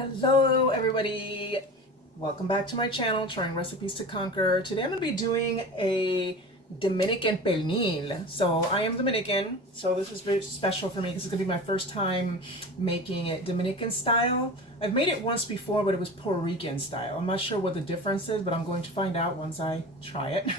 Hello everybody, welcome back to my channel, Trying Recipes to Conquer. Today I'm going to be doing a Dominican pernil. So I am Dominican, so this is very special for me because it's going to be my first time making it Dominican style. I've made it once before, but it was Puerto Rican style. I'm not sure what the difference is, but I'm going to find out once I try it.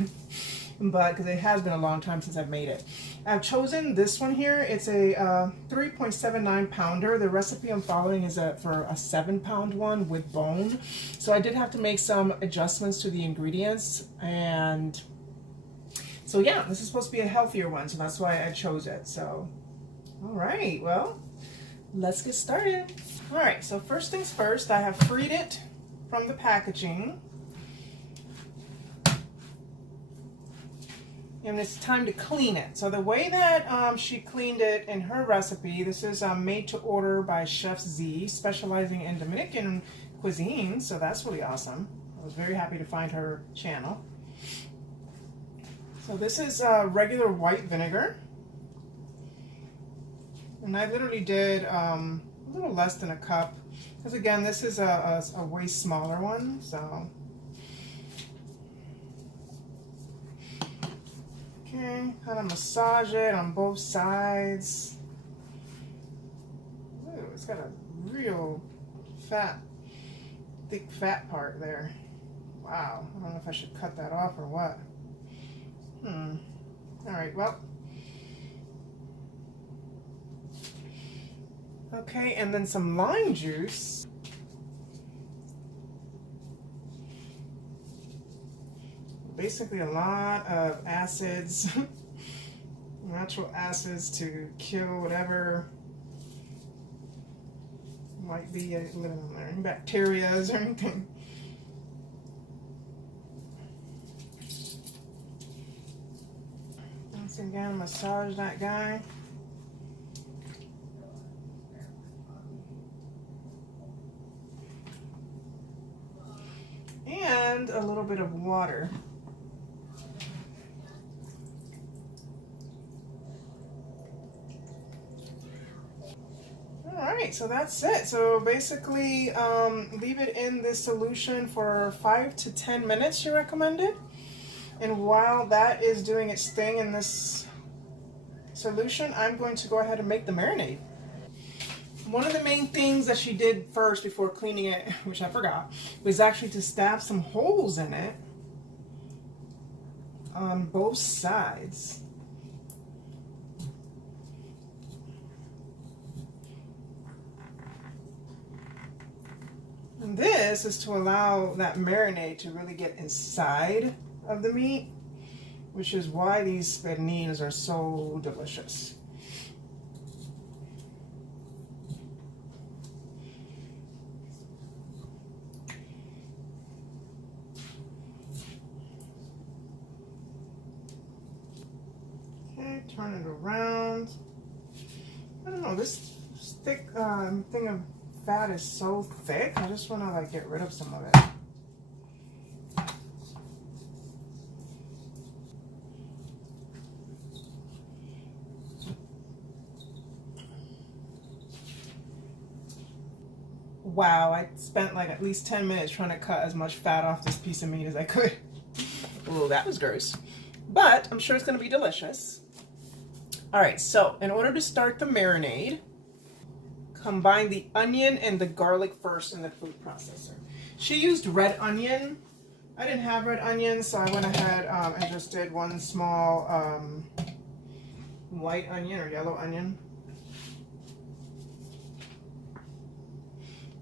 But because it has been a long time since I've made it. I've chosen this one here. It's a 3.79 pounder. The recipe I'm following is for a 7-pound one with bone. So I did have to make some adjustments to the ingredients. And so yeah, this is supposed to be a healthier one. So that's why I chose it. So, all right, well, let's get started. All right, so first things first, I have freed it from the packaging. And it's time to clean it. So the way that she cleaned it in her recipe, this is made to order by Chef Z, specializing in Dominican cuisine. So that's really awesome. I was very happy to find her channel. So this is regular white vinegar. And I literally did a little less than a cup. Because again, this is a way smaller one. So. Okay, kind of massage it on both sides. Ooh, it's got a real thick fat part there. Wow, I don't know if I should cut that off or what. All right, well. Okay, and then some lime juice. Basically a lot of acids, natural acids to kill whatever might be living in there, bacteria or anything. Once again, massage that guy. And a little bit of water. Alright, so that's it. So basically, leave it in this solution for 5 to 10 minutes, you recommended. And while that is doing its thing in this solution, I'm going to go ahead and make the marinade. One of the main things that she did first before cleaning it, which I forgot, was actually to stab some holes in it on both sides. And this is to allow that marinade to really get inside of the meat, which is why these pernils are so delicious. Okay, turn it around. I don't know, this thick thing of fat is so thick. I just want to like get rid of some of it. Wow, I spent like at least 10 minutes trying to cut as much fat off this piece of meat as I could. Oh, that was gross. But I'm sure it's going to be delicious. All right, so in order to start the marinade, combine the onion and the garlic first in the food processor. She used red onion. I didn't have red onion, so I went ahead and just did one small white onion or yellow onion.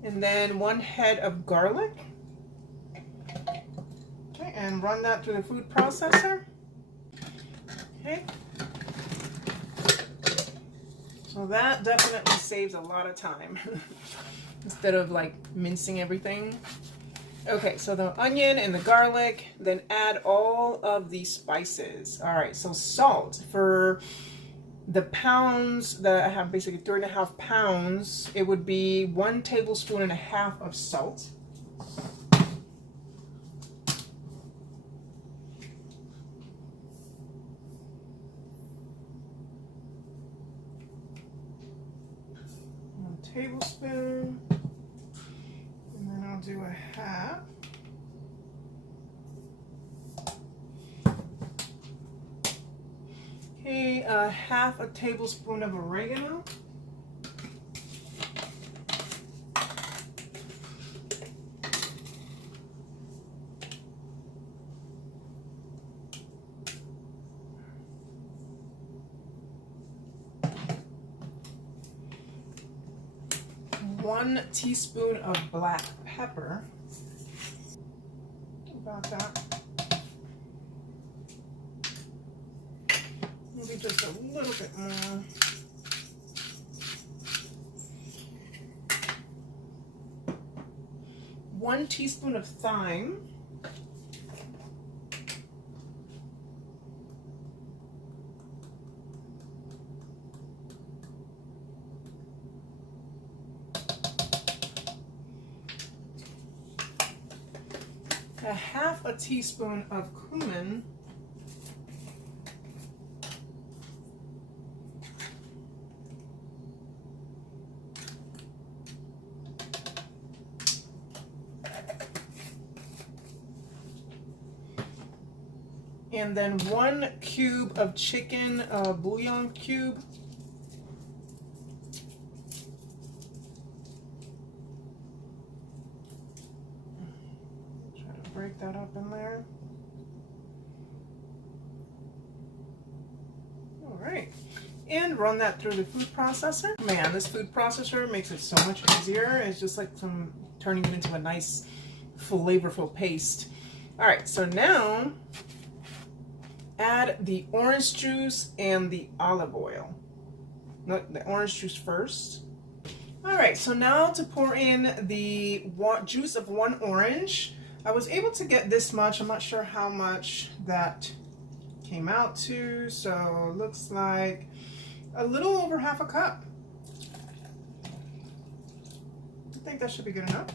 And then 1 head of garlic. Okay, and run that through the food processor. Okay. So that definitely saves a lot of time instead of like mincing everything. Okay, so the onion and the garlic, then add all of the spices. All right, so salt. For the pounds that I have, basically 3.5 pounds, it would be 1.5 tablespoons of salt. Tablespoon. half. Okay, half a tablespoon of oregano. One teaspoon of black pepper. About that. Maybe just a little bit more. One teaspoon of thyme. A half a teaspoon of cumin. And then 1 cube of chicken bouillon cube. Try to break that up in there. All right. And run that through the food processor. Man, this food processor makes it so much easier. It's just like turning it into a nice, flavorful paste. All right, so now add the orange juice and the olive oil. No, the orange juice first. All right, so now to pour in the juice of 1 orange. I was able to get this much. I'm not sure how much that came out to, so it looks like a little over half a cup. I think that should be good enough.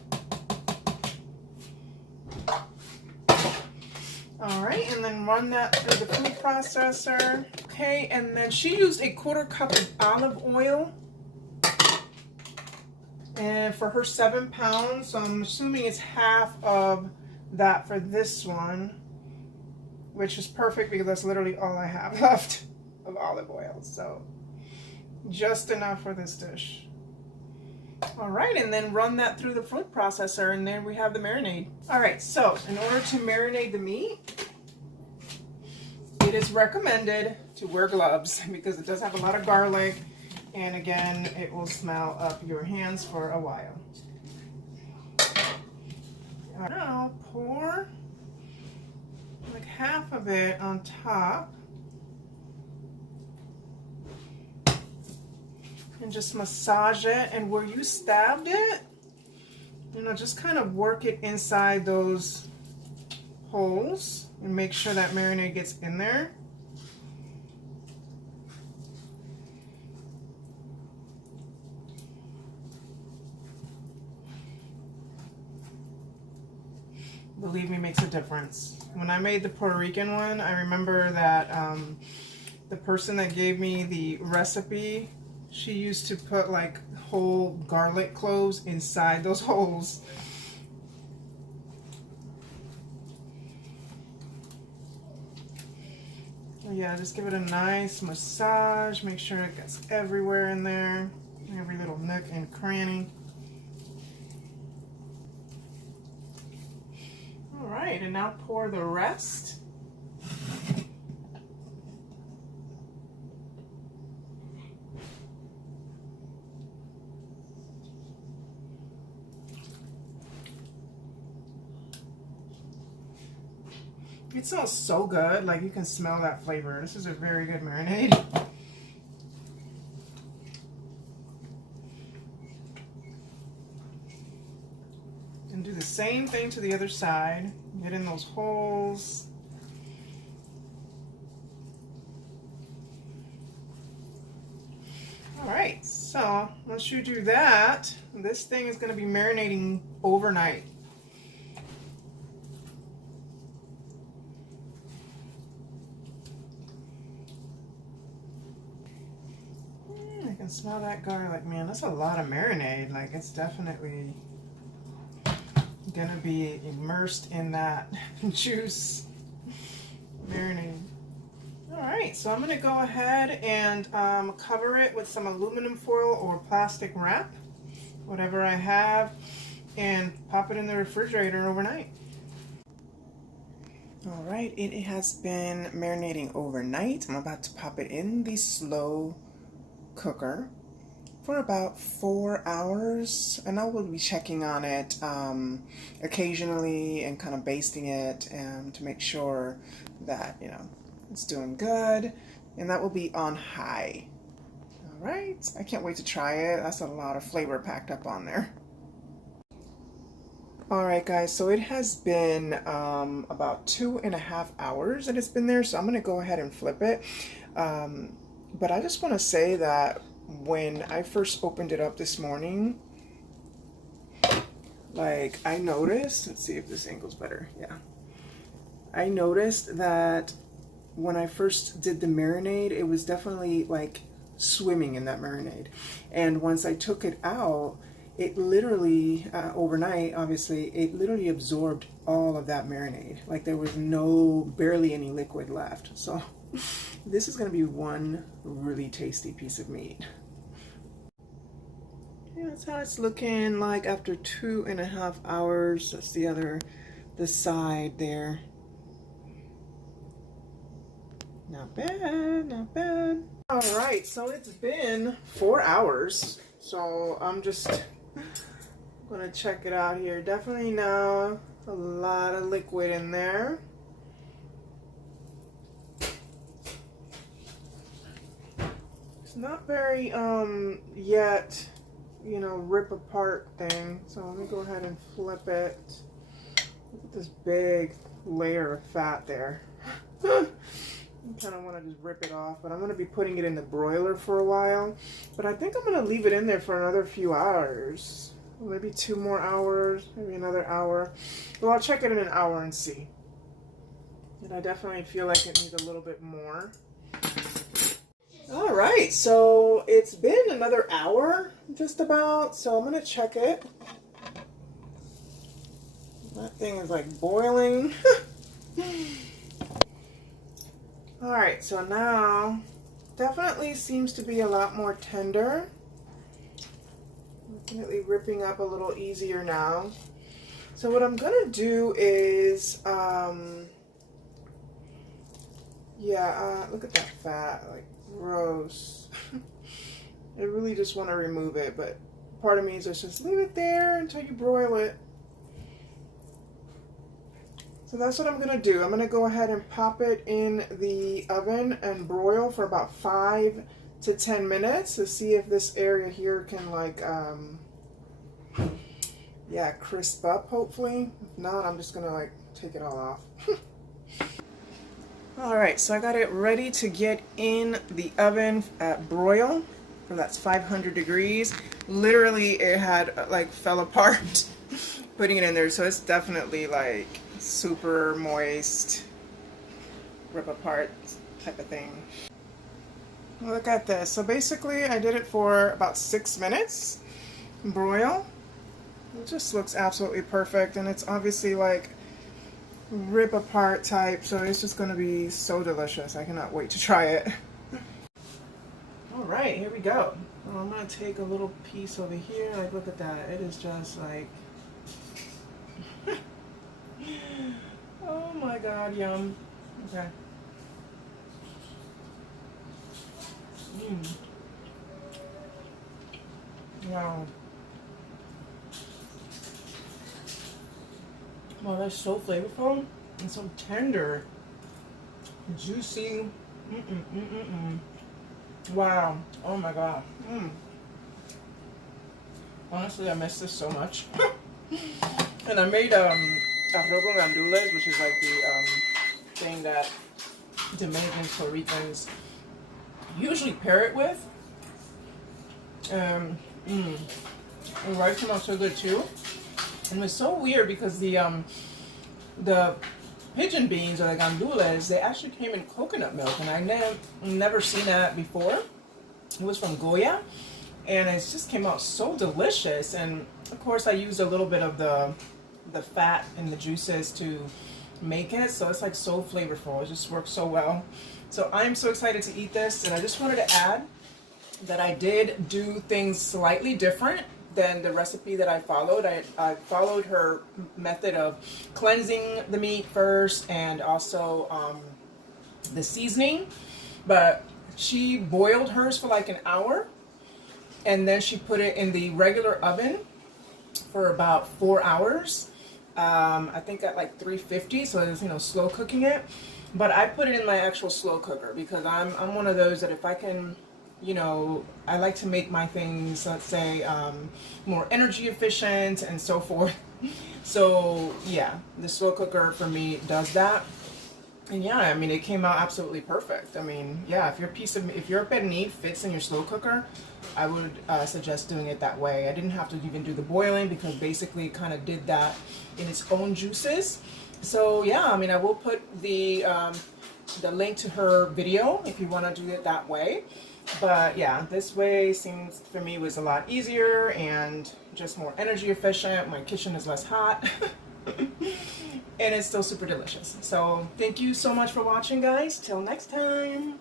All right, and then run that through the food processor. Okay, and then she used a 1/4 cup of olive oil. And for her 7 pounds, so I'm assuming it's half of that for this one, which is perfect because that's literally all I have left of olive oil. So just enough for this dish. All right, and then run that through the food processor, and then we have the marinade. All right, so in order to marinate the meat, it is recommended to wear gloves because it does have a lot of garlic, and again, it will smell up your hands for a while. All right, now pour like half of it on top. And just massage it, and where you stabbed it, you know, just kind of work it inside those holes and make sure that marinade gets in there. Believe me, makes a difference. When I made the Puerto Rican one, I remember that the person that gave me the recipe, she used to put like whole garlic cloves inside those holes. Yeah, just give it a nice massage. Make sure it gets everywhere in there, every little nook and cranny. All right, and now pour the rest. It smells so good, like you can smell that flavor. This is a very good marinade. And do the same thing to the other side. Get in those holes. All right, so once you do that, this thing is going to be marinating overnight. I can smell that garlic, man. That's a lot of marinade. Like, it's definitely gonna be immersed in that juice marinating. All right, so I'm gonna go ahead and cover it with some aluminum foil or plastic wrap, whatever I have, and pop it in the refrigerator overnight. All right, it has been marinating overnight. I'm about to pop it in the slow cooker for about 4 hours, and I will be checking on it occasionally and kind of basting it to make sure that, you know, it's doing good, and that will be on high. All right, I can't wait to try it. That's a lot of flavor packed up on there. All right, guys, so it has been about 2.5 hours that it's been there, so I'm gonna go ahead and flip it. But I just want to say that when I first opened it up this morning, like, I noticed, let's see if this angle's better, yeah. I noticed that when I first did the marinade, it was definitely like swimming in that marinade. And once I took it out, it literally, overnight, obviously, it literally absorbed all of that marinade. Like, there was barely any liquid left. So this is gonna be one really tasty piece of meat. Yeah, that's how it's looking like after 2.5 hours. That's the side there. Not bad, not bad. All right, so it's been 4 hours. So I'm just gonna check it out here. Definitely now a lot of liquid in there. It's not very yet, you know, rip apart thing. So let me go ahead and flip it. Look at this big layer of fat there. I kind of want to just rip it off, but I'm going to be putting it in the broiler for a while. But I think I'm going to leave it in there for another few hours. Maybe 2 more hours, maybe another hour. Well, I'll check it in an hour and see. And I definitely feel like it needs a little bit more. All right, so it's been another hour, just about. So I'm going to check it. That thing is like boiling. All right, so now definitely seems to be a lot more tender. Definitely ripping up a little easier now. So what I'm gonna do is, look at that fat, like gross. I really just want to remove it, but part of me is just leave it there until you broil it. So that's what I'm going to do. I'm going to go ahead and pop it in the oven and broil for about 5 to 10 minutes to see if this area here can, like, crisp up, hopefully. If not, I'm just going to, like, take it all off. All right, so I got it ready to get in the oven at broil. So that's 500 degrees. Literally, it had, like, fell apart putting it in there. So it's definitely, like, super moist, rip apart type of thing. Look at this. So basically I did it for about 6 minutes broil. It just looks absolutely perfect, and it's obviously like rip apart type, so it's just going to be so delicious. I cannot wait to try it. All right, here we go. Well, I'm going to take a little piece over here. Like, look at that. It is just like oh my god, yum. Okay. Wow. Wow, that's so flavorful and so tender. Juicy. Wow. Oh my god. Honestly, I miss this so much. And I made arroz con gandules, which is like the thing that Dominicans, Puerto Ricans usually pair it with. The rice came out so good too, and it was so weird because the pigeon beans, or the gandules, they actually came in coconut milk, and I never seen that before. It was from Goya, and it just came out so delicious. And of course, I used a little bit of the the fat and the juices to make it, so it's like so flavorful. It just works so well. So I'm so excited to eat this, and I just wanted to add that I did do things slightly different than the recipe that I followed. I followed her method of cleansing the meat first and also the seasoning, but she boiled hers for like an hour, and then she put it in the regular oven for about 4 hours. I think at like 350, so it's, you know, slow cooking it. But I put it in my actual slow cooker because I'm one of those that if I can, you know, I like to make my things, let's say, more energy efficient and so forth. So yeah, the slow cooker for me does that. And yeah, I mean, it came out absolutely perfect. I mean, yeah, if your pernil fits in your slow cooker, I would suggest doing it that way. I didn't have to even do the boiling because basically it kind of did that in its own juices. So yeah, I mean, I will put the link to her video if you want to do it that way. But yeah, this way seems for me was a lot easier and just more energy efficient. My kitchen is less hot. And it's still super delicious. So thank you so much for watching, guys. Till next time.